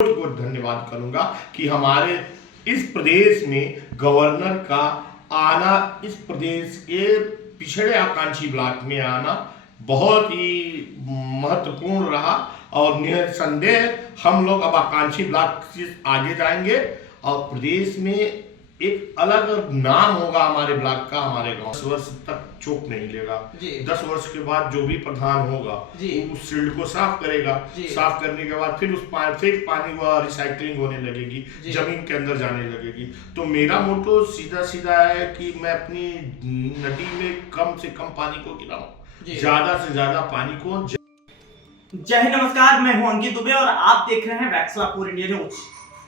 बहुत धन्यवाद करूंगा कि हमारे इस प्रदेश में गवर्नर का आना, इस प्रदेश के पिछड़े आकांक्षी ब्लॉक में आना बहुत ही महत्वपूर्ण रहा। और निसंदेह हम लोग अब आकांक्षी ब्लॉक से आगे जाएंगे और प्रदेश में एक अलग नाम होगा हमारे ब्लॉक का, हमारे गांव। 10 वर्ष तक चोक नहीं लेगा। 10 वर्ष के बाद जो भी प्रधान होगा वो उस फील्ड को साफ करेगा। साफ करने के बाद फिर उस पानी व रिसाइकलिंग होने लगेगी, जमीन के अंदर जाने लगेगी। तो मेरा मोटो सीधा सीधा है कि मैं अपनी नदी में कम से कम पानी को गिराऊं, ज्यादा से ज्यादा पानी को। जय हिंद, नमस्कार। मैं हूं अंकित दुबे और आप देख रहे हैं वैक्सलापुर इंडिया न्यूज।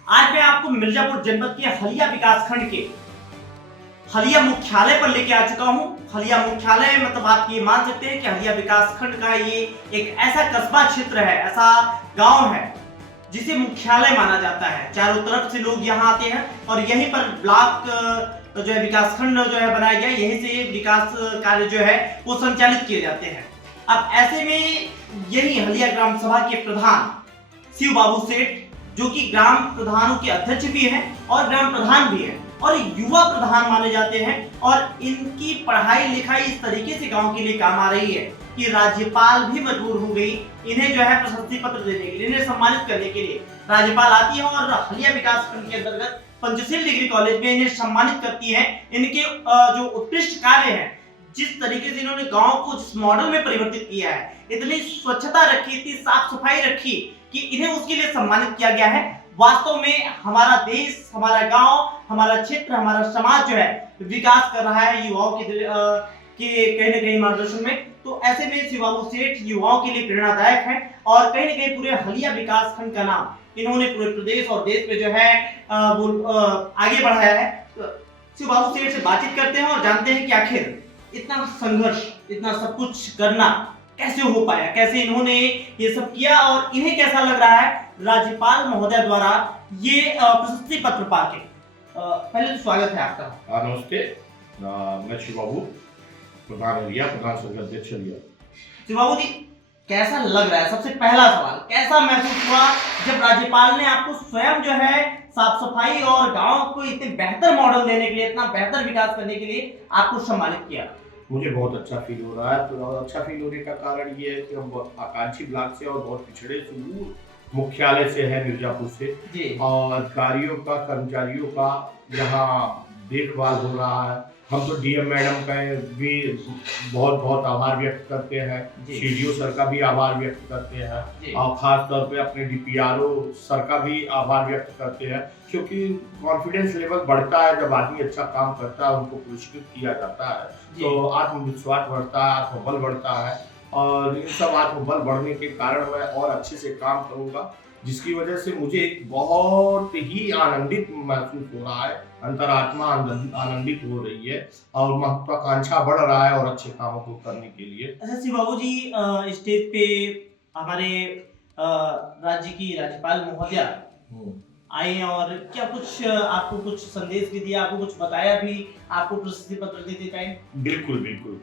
आज मैं आपको मिर्जापुर जनपद के हलिया विकासखंड के हलिया मुख्यालय पर लेके आ चुका हूं। हलिया मुख्यालय मतलब आप ये मान सकते हैं कि हलिया विकासखंड का ये एक ऐसा कस्बा क्षेत्र है, ऐसा गांव है जिसे मुख्यालय माना जाता है। चारों तरफ से लोग यहाँ आते हैं और यहीं पर ब्लॉक जो है विकासखंड जो है बनाया गया, यहीं से विकास कार्य जो है वो संचालित किए जाते हैं। अब ऐसे में यही हलिया ग्राम सभा के प्रधान शिव बाबू सेठ, जो कि ग्राम प्रधानों के अध्यक्ष भी हैं और ग्राम प्रधान भी हैं और युवा प्रधान माने जाते हैं, और इनकी पढ़ाई लिखाई इस तरीके से गांव के लिए काम आ रही है कि राज्यपाल भी मजबूर हो गई इन्हें जो है प्रशस्ति पत्र देने के लिए, इन्हें सम्मानित करने के लिए। राज्यपाल आती है और हलिया विकासखंड के अंतर्गत पंचशील डिग्री कॉलेज में इन्हें सम्मानित करती है। इनके जो उत्कृष्ट कार्य हैं, जिस तरीके से इन्होंने गांव को जिस मॉडल में परिवर्तित किया है, इतनी स्वच्छता रखी, इतनी साफ सफाई रखी कि इन्हें उसके लिए सम्मानित किया गया है। वास्तव में हमारा देश, हमारा गांव, हमारा क्षेत्र, हमारा समाज जो है विकास कर रहा है युवाओं के कहीं न कहीं मार्गदर्शन में। तो ऐसे में शिव बाबू सेठ युवाओं के लिए प्रेरणादायक है और कहीं न कहीं पूरे हलिया विकासखंड का नाम इन्होंने पूरे प्रदेश और देश में जो है आगे बढ़ाया है। शिव बाबू सेठ से बातचीत करते हैं और जानते हैं कि आखिर इतना संघर्ष, इतना सब कुछ करना कैसे हो पाया, कैसे इन्होंने ये सब किया और इन्हें कैसा लग रहा है राज्यपाल महोदय द्वारा ये प्रशस्ति पत्र पाके। पहले तो स्वागत है आपका। नमस्ते, मैं शिव बाबू, प्रधान हलिया, प्रधान संघ अध्यक्ष हलिया। शिव बाबू जी, कैसा लग रहा है? सबसे पहला सवाल, कैसा महसूस हुआ जब राज्यपाल ने आपको स्वयं जो है साफ सफाई और गांव को इतने बेहतर मॉडल देने के लिए, इतना बेहतर विकास करने के लिए आपको सम्मानित किया? मुझे बहुत अच्छा फील हो रहा है। तो अच्छा फील होने का कारण ये है कि हम आकांक्षी ब्लॉक से और बहुत पिछड़े सुदूर मुख्यालय से है, मिर्जापुर से, और अधिकारियों का, कर्मचारियों का यहाँ देखभाल हो रहा है। हम तो डीएम मैडम का भी बहुत बहुत आभार व्यक्त करते हैं, सीडीओ सर का भी आभार व्यक्त करते हैं और खास तौर पे अपने डीपीआरओ सर का भी आभार व्यक्त करते हैं, क्योंकि कॉन्फिडेंस लेवल बढ़ता है जब आदमी अच्छा काम करता है, उनको पुरस्कृत किया जाता है तो आत्मविश्वास बढ़ता है, आत्मबल बढ़ता है। और इन सब आत्मबल बढ़ने के कारण मैं और अच्छे से काम करूंगा, जिसकी वजह से मुझे एक बहुत ही आनंदित महसूस हो रहा है, अंतरात्मा आनंदित हो रही है और महत्वाकांक्षा बढ़ रहा है और अच्छे कामों को करने के लिए। अच्छा शिव बाबू जी, स्टेज पे हमारे राज्य की राज्यपाल महोदया आए हैं और क्या कुछ आपको कुछ संदेश भी दिया, आपको कुछ बताया भी, आपको प्रशस्ति पत्र देते टाइम? बिल्कुल बिल्कुल,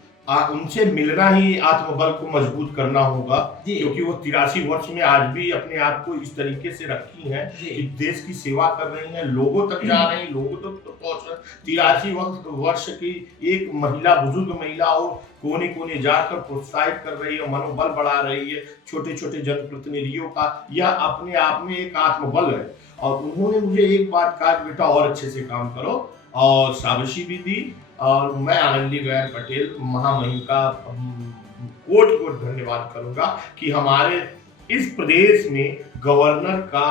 उनसे मिलना ही आत्मबल को मजबूत करना होगा, क्योंकि वो 83 वर्ष में आज भी अपने आप को इस तरीके से रखी हैं कि देश की सेवा कर रही हैं, लोगों तक जा रही हैं, लोगों तक तो पहुंच रही। 83 वर्ष की एक महिला, बुजुर्ग महिला हो, कोने कोने जाकर प्रोत्साहित कर रही है, मनोबल बढ़ा रही है छोटे छोटे जनप्रतिनिधियों का। यह अपने आप में एक आत्मबल है। और उन्होंने मुझे एक बात कहा, बेटा और अच्छे से काम करो, और शाबाशी भी दी। और मैं आनंदी गैर पटेल महामहिम का कोट कोट धन्यवाद करूंगा कि हमारे इस प्रदेश में गवर्नर का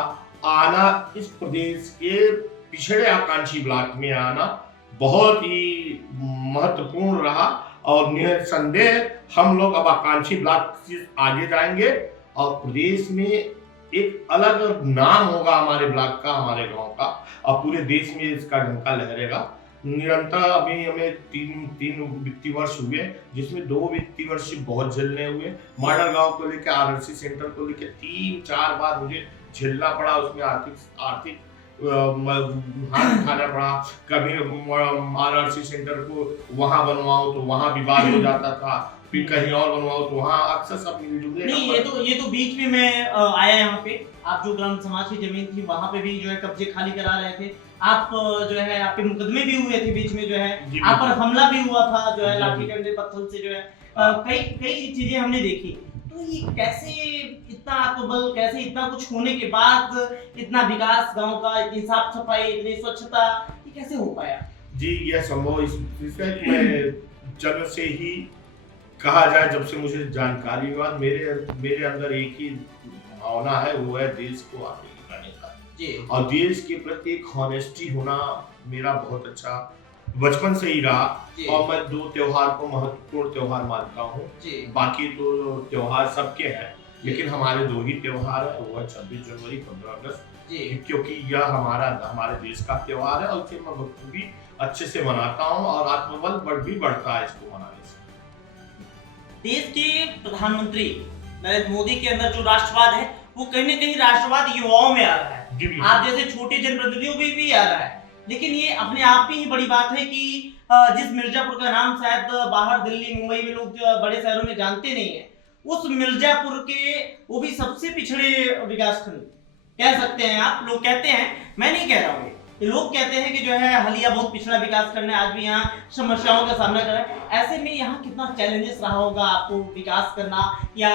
आना, इस प्रदेश के पिछड़े आकांक्षी ब्लॉक में आना बहुत ही महत्वपूर्ण रहा। और निसंदेह हम लोग अब आकांक्षी ब्लॉक से आगे जाएंगे और प्रदेश में एक अलग नाम होगा हमारे ब्लॉक का, हमारे गांव का, और पूरे देश में इसका डंका लहरेगा। निरंतर अभी हमें तीन वित्तीय वर्ष हुए, जिसमें 2 वित्तीय वर्ष बहुत झेलने हुए। मॉडल गांव को लेकर, आरआरसी सेंटर को लेकर 3-4 बार मुझे झेलना पड़ा, उसमें आर्थिक हाथ उठाना पड़ा। कभी आरआरसी सेंटर को वहां बनवाओ तो वहां विवाद हो जाता था, फिर कहीं और बनवाओ, तो वहाँ अक्सर सब मिलजुल नहीं, ये तो बीच में मैं आया यहाँ पे, आप जो ग्राम समाज की जमीन थी वहाँ पे भी जो है कब्जे खाली करा रहे थे आप, जो है आप पे मुकदमे भी हुए थे बीच में, जो है आप पर हमला भी हुआ था, जो है लाठी डंडे पत्थर से, जो है कई कई चीजें हमने देखी। तो ये कैसे इतना आत्मबल, कैसे इतना कुछ होने के बाद इतना विकास गांव का, इतनी साफ सफाई, इतनी स्वच्छता, ये कैसे हो पाया? जी, यह संभव इसका मैं जन्म से ही कहा जाए, जब से मुझे जानकारी हुआ, मेरे अंदर एक ही भावना है, वो है देश को आगे बढ़ाने का जी। और देश के प्रति एक हॉनेस्टी होना मेरा बहुत अच्छा बचपन से ही रहा। और मैं 2 त्योहार को महत्वपूर्ण त्योहार मानता हूँ, बाकी तो त्योहार सबके हैं, लेकिन हमारे 2 ही त्योहार है, वो है 26 जनवरी, 15 अगस्त, क्योंकि यह हमारे देश का त्योहार है और उसे मैं बखूबी अच्छे से मनाता हूँ और आत्मबल भी बढ़ता है इसको मनाने से। देश के प्रधानमंत्री नरेंद्र मोदी के अंदर जो राष्ट्रवाद है, वो कहीं न कहीं राष्ट्रवाद युवाओं में आ रहा है, आप जैसे छोटे जनप्रतिनिधियों में भी आ रहा है। लेकिन ये अपने आप में ही बड़ी बात है कि जिस मिर्जापुर का नाम शायद बाहर दिल्ली मुंबई में लोग बड़े शहरों में जानते नहीं है, उस मिर्जापुर के, वो भी सबसे पिछड़े विकासखंड कह सकते हैं आप, लोग कहते हैं, मैं नहीं कह रहा हूँ, लोग कहते हैं कि जो है हलिया बहुत पिछड़ा विकासखंड है, आज भी यहाँ समस्याओं का सामना कर रहा है। ऐसे में यहाँ कितना चैलेंजेस रहा होगा आपको विकास करना, या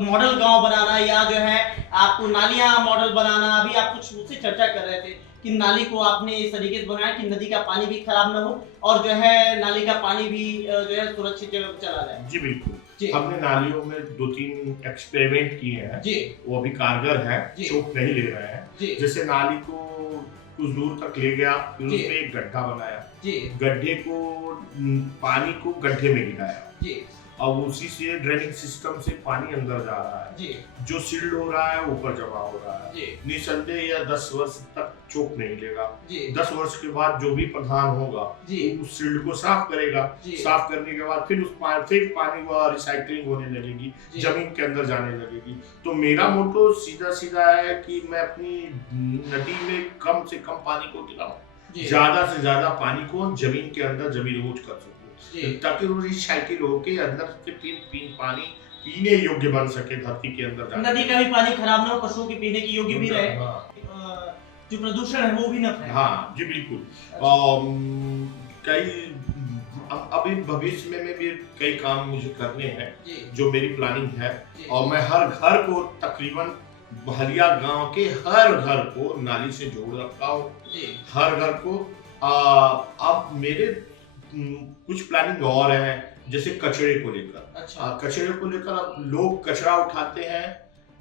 मॉडल गांव बनाना, या जो है आपको नालियां मॉडल बनाना। अभी आप कुछ मुझसे चर्चा कर रहे थे कि नाली को आपने इस तरीके से बनाया कि नदी का पानी भी खराब ना हो और जो है नाली का पानी भी जो है सुरक्षित जगह पर चला जाए। जी बिल्कुल, हमने नालियों में 2-3 एक्सपेरिमेंट किए हैं जी, वो अभी कारगर है, चोट नहीं ले रहे हैं। जैसे नाली को कुछ दूर तक ले गया, फिर उसमें एक गड्ढा बनाया, गड्ढे को पानी को गड्ढे में गिराया, अब उसी से ड्रेनिंग सिस्टम से पानी अंदर जा रहा है, जो सील्ड हो रहा है ऊपर जमा हो रहा है। निसंदेह यह 10 वर्ष तक चोक नहीं लेगा। 10 वर्ष के बाद जो भी प्रधान होगा उस सील्ड को साफ करेगा, साफ करने के बाद फिर फिर पानी वो रिसाइकलिंग होने लगेगी, जमीन के अंदर जाने लगेगी। तो मेरा मोटो सीधा है कि मैं अपनी नदी में कम से कम पानी को गिराऊं, ज्यादा से ज्यादा पानी को जमीन के अंदर जमीरोज कर सकूं, ताकि वो रिसाइकिल होके अंदर से पानी पीने योग्य बन सके, धरती के अंदर जाके। नदी का भी पानी खराब ना हो, पशुओं के पीने की योग्य भी रहे, जो प्रदूषण है वो भी न फैले। हाँ जी बिल्कुल। कई अभी भविष्य में भी कई काम मुझे करने हैं, जो मेरी प्लानिंग है, और मैं हर घर को तकरीबन हलिया गांव के हर घर को नाली से जोड़ रखा हूँ, हर घर को। अब मेरे कुछ प्लानिंग और है, जैसे कचरे को लेकर। अच्छा। कचरे को लेकर अब लोग कचरा उठाते हैं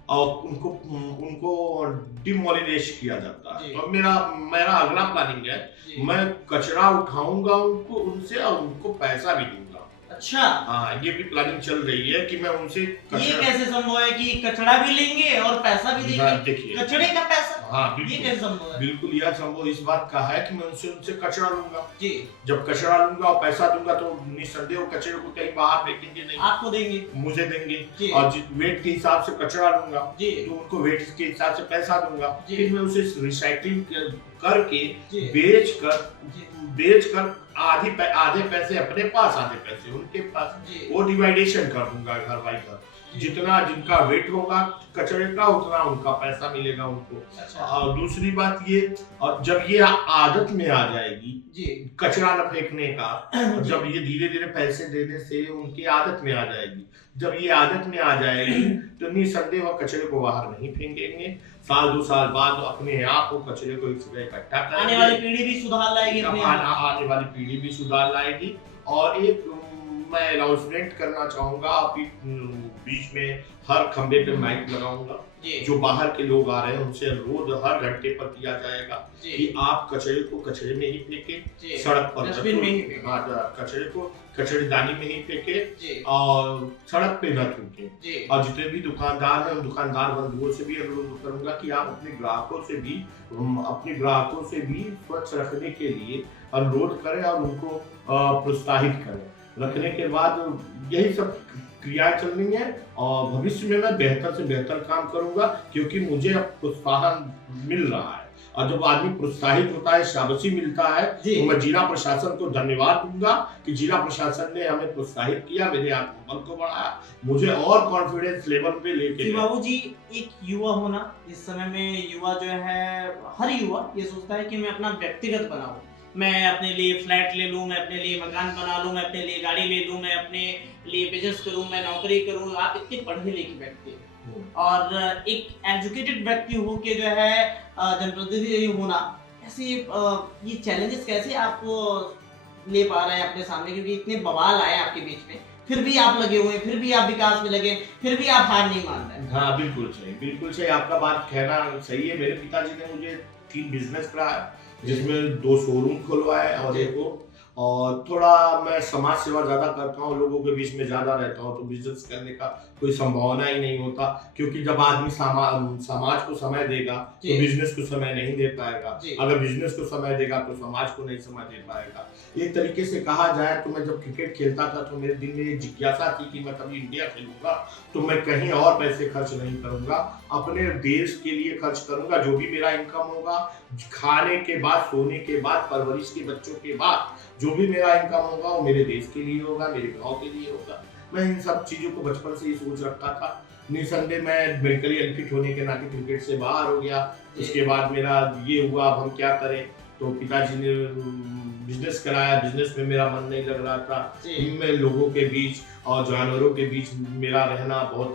और उनको डिमोलिश किया जाता है। तो मेरा अगला प्लानिंग है, मैं कचरा उठाऊंगा उनसे और उनको पैसा भी दूंगा। अच्छा। हाँ, ये भी प्लानिंग चल रही है कि मैं उनसे ये कैसे संभव है कि कचरा भी लेंगे और पैसा भी देंगे? देखिए, कचरे का पैसा। हाँ बिल्कुल, ये कैसे संभव है? बिल्कुल यह संभव इस बात का है कि मैं उनसे कचरा लूंगा जी। जब कचरा लूंगा और पैसा दूंगा तो निस्संदेह वो कचरे को कहीं बाहर फेंकेंगे नहीं, आपको देंगे, मुझे देंगे। और वेट के हिसाब से कचरा लूंगा तो उनको वेट के हिसाब से पैसा दूंगा, फिर मैं उसे रिसाइकलिंग करके बेच कर आधे पैसे अपने पास, आधे पैसे उनके पास, वो डिवाइडेशन कर दूंगा घर बाई घर। जितना जिनका वेट होगा कचरे का उतना उनका पैसा मिलेगा उनको। अच्छा। और दूसरी बात ये, और जब ये आदत में आ जाएगी कचरा न फेंकने का, जब ये धीरे धीरे पैसे देने से उनकी आदत में आ जाएगी, जब ये आदत में आ जाएगी तो निसंदेह वो कचरे को बाहर नहीं फेंकेंगे। 1-2 साल बाद अपने आप वो कचरे को एक जगह इकट्ठा करेंगे। आने वाली पीढ़ी भी सुधार लाएगी, आने वाली पीढ़ी भी सुधार लाएगी। और एक मैं अनाउंसमेंट करना चाहूंगा, अभी बीच में हर खंबे पे माइक लगाऊंगा, जो बाहर के लोग आ रहे हैं उनसे अनुरोध हर घंटे पर किया जाएगा कि आप कचरे को कचरे में ही फेंके, सड़क पर कचरे को कचरेदानी में ही फेंके और सड़क पे न थूके। और जितने भी दुकानदार हैं, दुकानदार बंधुओं से भी अनुरोध करूंगा कि आप अपने ग्राहकों से भी स्वच्छ रखने के लिए अनुरोध करें और उनको प्रोत्साहित करें। रखने के बाद यही सब क्रियाएं चल रही है और भविष्य में मैं बेहतर से बेहतर काम करूंगा, क्योंकि मुझे अब प्रोत्साहन मिल रहा है और जब आदमी प्रोत्साहित होता है, शाबाशी मिलता है, तो मैं जिला प्रशासन को धन्यवाद दूंगा कि जिला प्रशासन ने हमें प्रोत्साहित किया, मेरे आत्मबल को बढ़ाया, मुझे और कॉन्फिडेंस लेवल पे लेके गए। बाबू जी, एक युवा होना, इस समय में युवा जो है, हर युवा ये सोचता है कि मैं अपना व्यक्तिगत बनाऊं, मैं अपने लिए फ्लैट ले लूं, मैं अपने लिए मकान बना लूं, मैं अपने लिए गाड़ी ले लूं, मैं अपने लिए बिजनेस करूं, मैं नौकरी करूं। आप इतने पढ़े लिखे व्यक्ति और एक एजुकेटेड व्यक्ति हो के जो है जनप्रतिनिधि होना, ऐसे ये चैलेंजेस कैसे आप ले पा रहे हैं अपने सामने, क्योंकि इतने बवाल आए आपके बीच में, फिर भी आप लगे हुए, फिर भी आप विकास में लगे, फिर भी आप हार नहीं मान रहे। हाँ बिल्कुल सही, आपका बात कहना सही है। मेरे पिताजी ने मुझे 3 बिजनेस कराया, जिसमें 2 शोरूम खुलवाए और एक और थोड़ा मैं समाज सेवा ज्यादा करता हूँ, लोगों के बीच में ज्यादा रहता हूँ, तो बिजनेस करने का कोई संभावना ही नहीं होता, क्योंकि जब आदमी समाज को समय देगा तो बिजनेस को समय नहीं दे पाएगा, अगर बिजनेस को समय देगा तो समाज को नहीं समय दे पाएगा। एक तरीके से कहा जाए तो मैं जब क्रिकेट खेलता था तो मेरे दिल में एक जिज्ञासा थी कि मैं कभी इंडिया खेलूंगा तो मैं कहीं और पैसे खर्च नहीं करूंगा, अपने देश के लिए खर्च करूंगा। जो भी मेरा इनकम होगा, खाने के बाद, सोने के बाद, परवरिश के बच्चों के बाद, जो भी मेरा इनकम होगा वो मेरे देश के लिए होगा, मेरे गांव के लिए होगा। मैं इन सब चीजों को बचपन से ही सोच रखता था। निसंदेह मैं मेंटली अनफिट होने के नाते क्रिकेट से बाहर हो गया। उसके बाद मेरा ये हुआ, अब हम क्या करें, तो पिताजी ने बिजनेस कराया। बिजनेस में मेरा मन नहीं लग रहा था, मैं लोगों के बीच और जानवरों के बीच मेरा रहना बहुत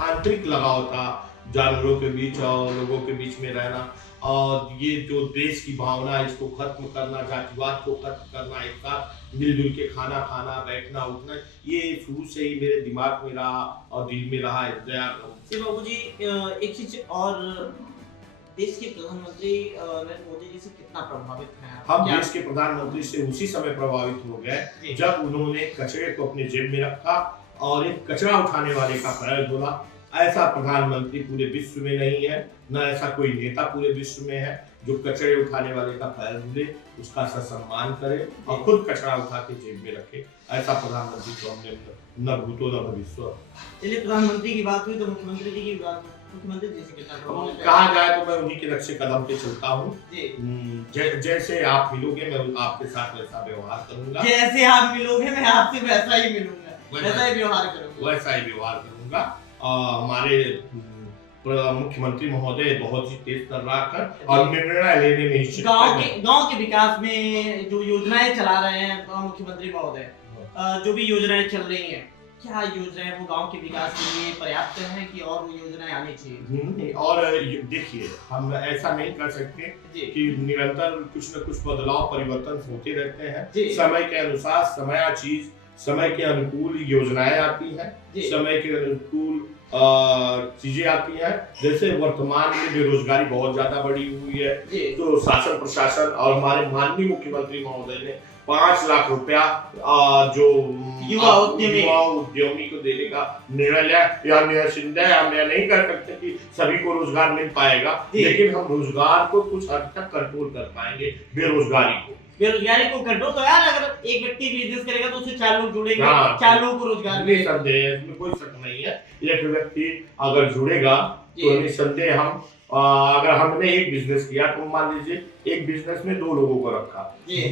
आंतरिक लगाव था, जानवरों के बीच और लोगों के बीच में रहना, और ये जो देश की भावना, इसको खत्म करना, जातिवाद को खत्म करना, एक साथ मिलजुल के खाना खाना, बैठना उठना, ये शुरू से ही मेरे दिमाग में रहा और दिल में रहा। बाबू जी, एक चीज और, देश के प्रधानमंत्री नरेंद्र मोदी जी से कितना प्रभावित हैं? हम देश के प्रधानमंत्री से उसी समय प्रभावित हो गए जब उन्होंने कचरे को अपने जेब में रखा और एक कचरा उठाने वाले का पैर धोला। ऐसा प्रधानमंत्री पूरे विश्व में नहीं है, न ऐसा कोई नेता पूरे विश्व में है जो कचरे उठाने वाले का पैर धुले, उसका सम्मान करे और खुद कचरा उठा के जेब में रखे। ऐसा प्रधानमंत्री तो हमने न भूतो न भविष्य। चलिए, प्रधानमंत्री की बात हुई तो मुख्यमंत्री जी की बात, मुख्यमंत्री जी से कितना कहा जाए तो मैं उन्हीं के नक्शे कदम पे चलता हूँ। जैसे आप मिलोगे मैं आपके साथ वैसा व्यवहार करूंगा, जैसे आप मिलोगे मैं आपसे वैसा ही मिलूंगा, वैसा ही व्यवहार करूंगा। हमारे मुख्यमंत्री महोदय बहुत ही तेज तर्राक है और निर्णय लेने में गांव के विकास में जो योजनाएं चला रहे हैं मुख्यमंत्री महोदय, जो भी योजनाएं चल रही हैं, क्या योजनाएं वो गांव के विकास के लिए पर्याप्त है कि और वो योजनाएं आनी चाहिए? और देखिए, हम ऐसा नहीं कर सकते कि निरंतर कुछ न कुछ बदलाव परिवर्तन होते रहते हैं। समय के अनुसार समय के अनुकूल योजनाएं आती हैं, समय के अनुकूल चीजें आती हैं। जैसे वर्तमान में बेरोजगारी बहुत ज्यादा बढ़ी हुई है, तो शासन प्रशासन और हमारे माननीय मुख्यमंत्री महोदय ने 5 लाख रुपया जो युवा उद्यमी को देने का निर्णय लिया। हम यह नहीं कर सकते कि सभी को रोजगार मिल पाएगा, लेकिन हम रोजगार को कुछ हद तक कंट्रोल कर पाएंगे। बेरोजगारी को कंट्रोल, तो यार अगर एक व्यक्ति बिजनेस करेगा तो उससे 4 लोग जुड़ेंगे, 4 लोगों को रोजगार निसंदेह, इसमें कोई शक नहीं है। एक व्यक्ति अगर जुड़ेगा तो निसंदेह हम, अगर हमने एक बिजनेस किया तो मान लीजिए एक बिजनेस में 2 लोगों को रखा,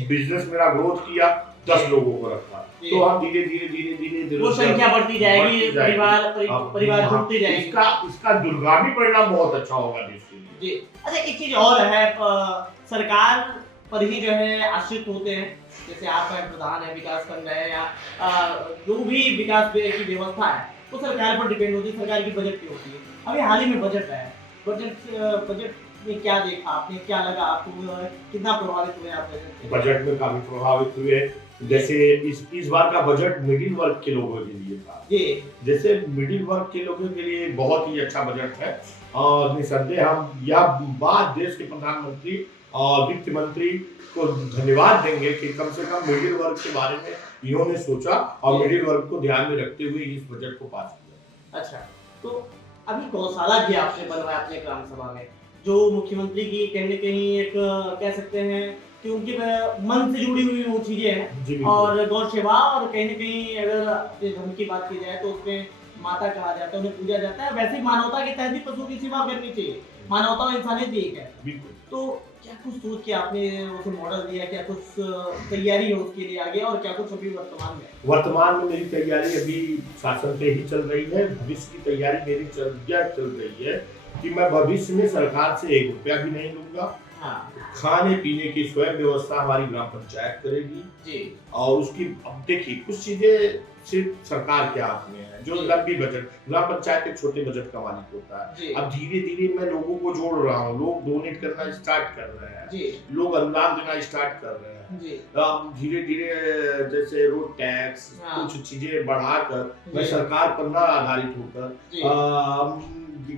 बिजनेस मेरा ग्रोथ किया, 10 लोगों को रखा, तो हम धीरे धीरे वो संख्या बढ़ती जाएगी, परिवार जुड़ते जाएंगे। इसका दूरगामी परिणाम बहुत अच्छा होगा देश के लिए। अच्छा, एक चीज और है, सरकार पर ही जो है आश्रित होते हैं, जैसे आप प्रधान है, विकास खंड है, या जो भी विकास की व्यवस्था है वो सरकार पर डिपेंड होती है, सरकार की बजट की होती है। अभी हाल ही में बजट है, बजट में क्या देखा आपने, क्या लगा आपको, कितना प्रभावित हुए आप बजट में? काफी प्रभावित हुए। जैसे इस बार का बजट मिडिल वर्ग के लोगों के लिए था। जैसे मिडिल वर्ग के लोगों के लिए बहुत ही अच्छा बजट है, और निसंदेह हम यह बात देश के प्रधानमंत्री और वित्त मंत्री को धन्यवाद देंगे कि कम से कम मिडिल वर्ग के बारे में इन्होंने सोचा और मिडिल वर्ग को ध्यान में रखते हुए इस बजट को पास किया। अच्छा, तो अभी गौशाला भी आपने बनवाया अपने ग्राम सभा में, जो मुख्यमंत्री की कहीं न कहीं एक कह सकते हैं कि उनके मन से जुड़ी हुई वो चीजें हैं, और गौ सेवा, और कहीं न कहीं अगर धर्म की बात की जाए तो उसमें माता कहा जाता है, उन्हें पूजा जाता है। वैसे ही मानवता के तहत भी पशुओं की सेवा करनी चाहिए, मानवता और इंसानियत भी एक है। बिल्कुल। तो क्या कुछ सोच के आपने उसे मॉडल दिया, क्या कुछ तैयारी है उसके लिए आगे, और क्या कुछ अभी वर्तमान में मेरी तैयारी अभी शासन पे ही चल रही है। भविष्य की तैयारी मेरी चल रही है कि मैं भविष्य में सरकार से 1 रुपया भी नहीं लूंगा। हाँ। खाने पीने की स्वयं व्यवस्था हमारी ग्राम पंचायत करेगी जी। और उसकी अब देखिए कुछ चीजें सिर्फ सरकार के हाथ में है, जो लंबी बजट, ग्राम पंचायत एक छोटे बजट का मालिक होता है। अब धीरे धीरे मैं लोगों को जोड़ रहा हूँ, लोग डोनेट करना स्टार्ट कर रहे हैं, लोग अनुदान देना स्टार्ट कर रहे हैं। अब धीरे धीरे जैसे रोड टैक्स कुछ चीजें बढ़ाकर मैं सरकार पर न आधारित होकर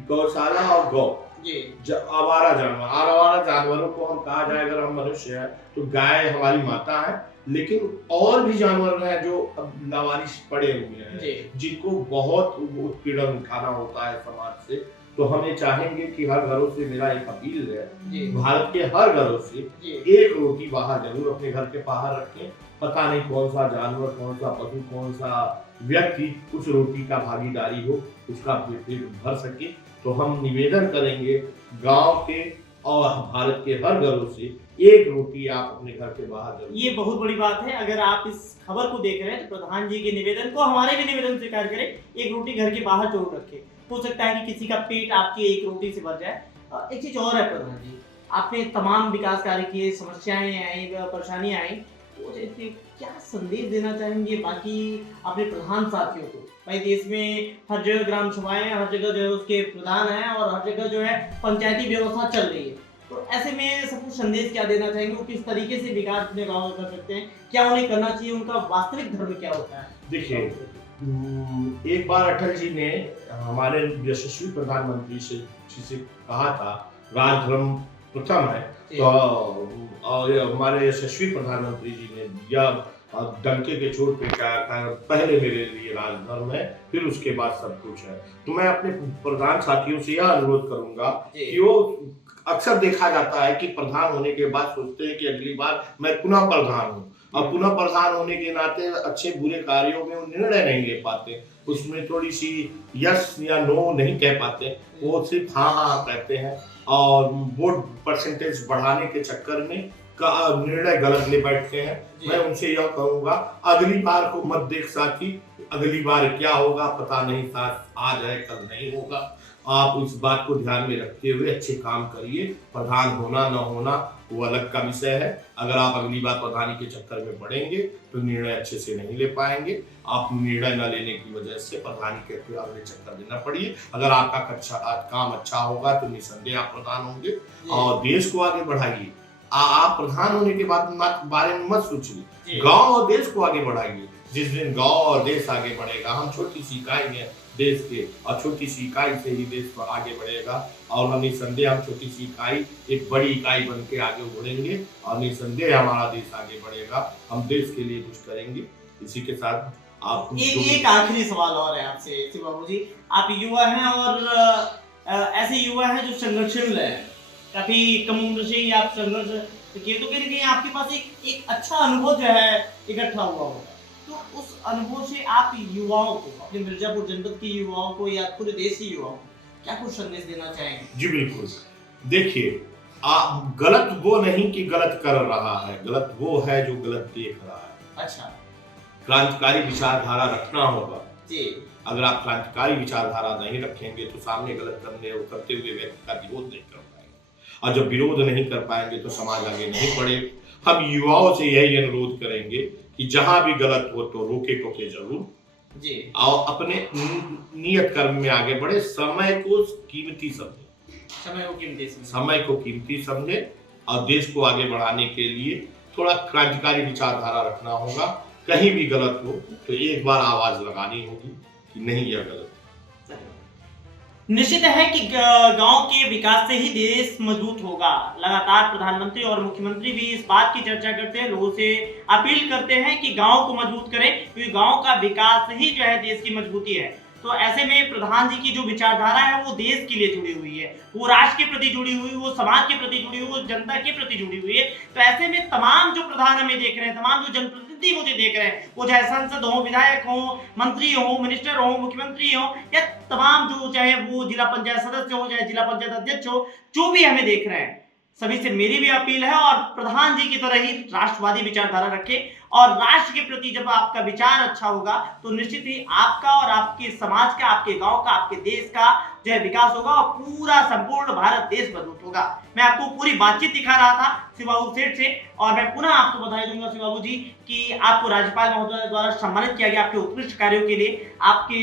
गौशाला और गौ आवारा जानवरों को हम कहा जाए, अगर हम मनुष्य है तो गाय हमारी माता है, लेकिन और भी जानवर हैं जो अब लावारिस पड़े हुए हैं, जिनको बहुत उत्पीड़न उठाना होता है समाज से। तो हमें चाहेंगे कि हर घरों से मेरा एक अपील है, भारत के हर घरों से 1 रोटी बाहर जरूर अपने घर के बाहर रखें। पता नहीं कौन सा जानवर, कौन सा पशु, कौन सा व्यक्ति उस रोटी का भागीदारी हो, उसका पेट भर सके। तो हम निवेदन करेंगे गांव के और भारत के हर घरों से 1 रोटी आप अपने घर के बाहर जरूर। ये बहुत बड़ी बात है। अगर आप इस खबर को देख रहे हैं तो प्रधान जी के निवेदन को हमारे भी निवेदन स्वीकार करें, 1 रोटी घर के बाहर जरूर रखें। हो सकता है कि किसी का पेट आपकी 1 रोटी से भर जाए। एक चीज और है प्रधान जी, आपने तमाम विकास कार्य किए, समस्याएं आई, परेशानियां आई, तो क्या संदेश देना चाहेंगे बाकी अपने प्रधान साथियों को? भाई देश में हर जगह ग्राम सभाएं, हर जगह जो है उसके प्रधान हैं और हर जगह जो है पंचायती व्यवस्था चल रही है, तो ऐसे में सबको संदेश क्या देना चाहेंगे? वो किस तरीके से विकास अपने गाँव में कर सकते हैं, क्या उन्हें करना चाहिए, उनका वास्तविक धर्म क्या होता है? देखिए, एक बार अटल जी ने हमारे यशस्वी प्रधानमंत्री से कहा था राजधर्म प्रथम है, तो और हमारे यशस्वी प्रधानमंत्री जी ने या डंके के चोट पे क्या कहा, पहले मेरे लिए राजधर्म है, फिर उसके बाद सब कुछ है। तो मैं अपने प्रधान साथियों से यह अनुरोध करूंगा कि वो अक्सर देखा जाता है कि प्रधान होने के बाद सोचते हैं कि अगली बार मैं पुनः प्रधान हूँ, और पुनः प्रधान होने के नाते अच्छे बुरे कार्यों में वो निर्णय नहीं ले पाते, उसमें थोड़ी सी यस या नो नहीं कह पाते, वो सिर्फ हाँ हाँ कहते हैं और वोट परसेंटेज बढ़ाने के चक्कर में का निर्णय गलत ले बैठते हैं। मैं उनसे यह कहूंगा, अगली बार को मत देख साथी, अगली बार क्या होगा पता नहीं, साथ आज है कल नहीं होगा। आप इस बात को ध्यान में रखते हुए अच्छे काम करिए। प्रधान होना न होना वो अलग का विषय है। अगर आप अगली बार प्रधानी के चक्कर में पड़ेंगे तो निर्णय अच्छे से नहीं ले पाएंगे। आप निर्णय न लेने की वजह से प्रधानी के अगले चक्कर में न पड़िए। अगर आपका काम अच्छा होगा तो निसंदेह आप प्रधान होंगे और देश को आगे बढ़ाइए। आप प्रधान होने के बाद बारे में मत सोचिए, गांव और देश को आगे बढ़ाइए। जिस दिन गांव और देश आगे बढ़ेगा, हम छोटी सी इकाई हैं देश के, और छोटी सी इकाई से ही देश आगे बढ़ेगा, और हम निसंदेह हम छोटी सी इकाई एक बड़ी इकाई बन के आगे बढ़ेंगे, और निसंदेह हमारा देश आगे बढ़ेगा। हम देश के लिए कुछ करेंगे। इसी के साथ आप एक आखिरी सवाल और है आपसे शिव बाबू जी, आप युवा हैं और ऐसे युवा हैं जो संघर्षशील है, काफी कम उम्र से ही आप संघर्ष किए, तो कहीं आपके पास एक अच्छा अनुभव जो है इकट्ठा हुआ होगा, तो उस अनुभव से आप युवाओं को, अपने मिर्जापुर जनपद के युवाओं को या पूरे देश के युवाओं को क्या कुछ संदेश देना चाहेंगे? जी बिल्कुल, देखिए आप गलत वो नहीं कि गलत कर रहा है, गलत वो है जो गलत देख रहा है। अच्छा, क्रांतिकारी विचारधारा रखना होगा जी। अगर आप क्रांतिकारी विचारधारा नहीं रखेंगे तो सामने गलत करते हुए व्यक्ति का विरोध नहीं कर पाएंगे, और जब विरोध नहीं कर पाएंगे तो समाज आगे नहीं बढ़ेगा। हम युवाओं से यही अनुरोध करेंगे कि जहां भी गलत हो तो रोके टोके जरूर जी, और अपने नियत कर्म में आगे बढ़े। समय को कीमती समझे और देश को आगे बढ़ाने के लिए थोड़ा क्रांतिकारी विचारधारा रखना होगा। कहीं भी गलत हो तो एक बार आवाज लगानी होगी कि नहीं यह गलत। निश्चित है कि गांव के विकास से ही देश मजबूत होगा। लगातार प्रधानमंत्री और मुख्यमंत्री भी इस बात की चर्चा करते हैं, लोगों से अपील करते हैं कि गांव को मजबूत करें, क्योंकि गांव का विकास ही जो है देश की मजबूती है। तो ऐसे में प्रधान जी की जो विचारधारा है वो देश के लिए जुड़ी हुई है, वो राष्ट्र के प्रति जुड़ी हुई, वो समाज के प्रति जुड़ी हुई, वो जनता के प्रति जुड़ी हुई है। तो ऐसे में तमाम जो प्रधान हमें देख रहे हैं, तमाम जो जनप्रतिनिधि मुझे देख रहे हैं, वो चाहे सांसद हो, विधायक हो, मंत्री हो, मिनिस्टर हो, मुख्यमंत्री हो, या तमाम जो चाहे वो जिला पंचायत सदस्य हो, चाहे जिला पंचायत अध्यक्ष हो, जो भी हमें देख रहे हैं, सभी से मेरी भी अपील है और प्रधान जी की तरह ही राष्ट्रवादी विचारधारा रखें। और राष्ट्र के प्रति जब आपका विचार अच्छा होगा तो निश्चित ही आपका और आपके समाज का, आपके गांव का, आपके देश का जो है विकास होगा और पूरा संपूर्ण भारत देश मजबूत होगा। मैं आपको पूरी बातचीत दिखा रहा था शिवबाबू सेठ से, और मैं पुनः आपको बधाई दूंगा शिवबाबू जी कि आपको राज्यपाल महोदय द्वारा सम्मानित किया गया आपके उत्कृष्ट कार्यों के लिए, आपके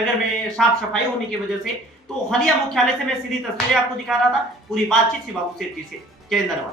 नगर में साफ सफाई होने की वजह से। तो हलिया मुख्यालय से मैं सीधी तस्वीरें आपको दिखा रहा था, पूरी बातचीत शिवबाबू सेठ जी से। जय हिंद, धन्यवाद।